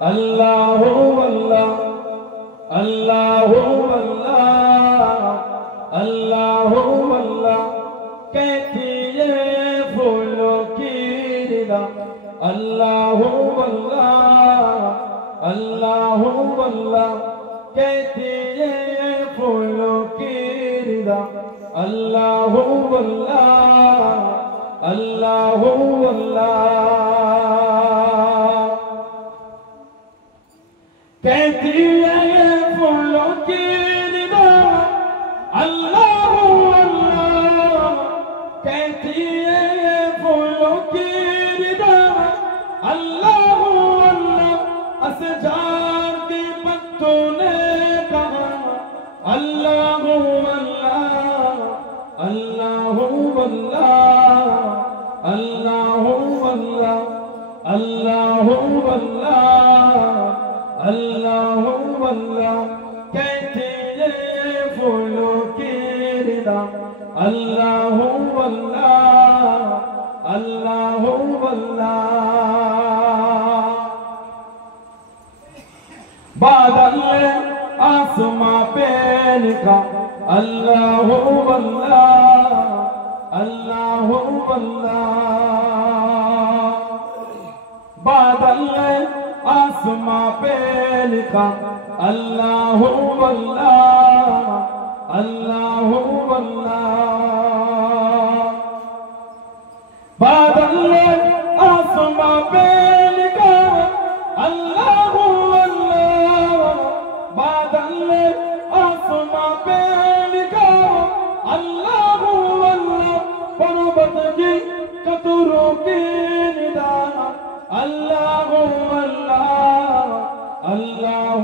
अल्लाह अल्लाह अल्लाह अल्लाह अल्लाह अल्लाह कहती ये फूलों की रिदा अल्लाह अल्लाह अल्लाह अल्लाह कहती ये फूलों की रिदा अल्लाह अल्लाह अल्लाह अल्लाह कहती है ये फूलों की रिदा अल्लाह अल्लाह कहती है ये फूलों की रिदा अल्लाह अल्लाह असजार के पत्तों ने कहा अल्लाह अल्लाह अल्लाह अल्लाह अल्लाह अल्लाह अल्लाह अल्लाह अल्लाह कहते ये फूलों की रिदा अल्लाह अल्लाह अल्लाह अल्लाह बादल आसमां पे लिखा अल्लाह अल्लाह अल्लाह अल्लाह बादल आसमां पे लिखा अल्लाह अल्लाह अल्लाह अल्लाह बादल आसमां पे लिखा अल्लाह अल्लाह बादल आसमां पे लिखा अल्लाह अल्लाह पर्वत की कतरों की निदा अल्लाह अल्लाह अल्लाह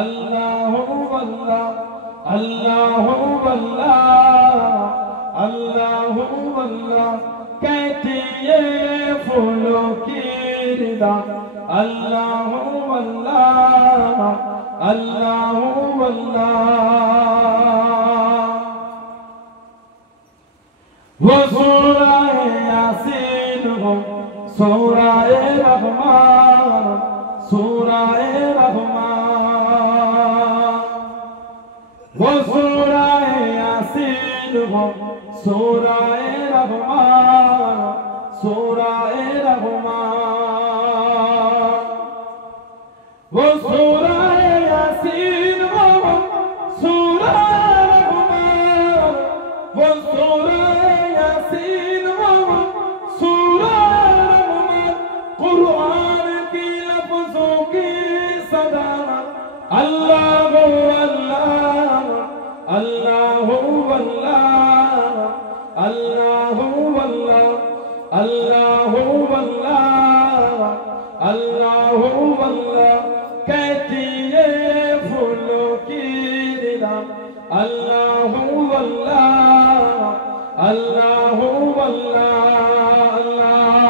अल्लाह अल्लाह अल्लाह अल्लाह अल्लाह अल्लाह कहती ये फूलों की रिदा अल्लाह अल्लाह अल्लाह अल्लाह वो सूरा यासीन हो सूरा रहमान सूरा रहमान वो सूरा यासीन हो सूरा रहमान सूरा रहमान वो सूरा यासीन हो सूरा रहमान वो सूरा यासीन हो सूरा रहमान कुरान की लफ्जों की सदा अल्लाह अल्लाह अल्लाह अल्लाह अल्लाह अल्लाह अल्लाह अल्लाह अल्लाह कहती ये फूलों की रिदा अल्लाह अल्लाह अल्लाह अल्लाह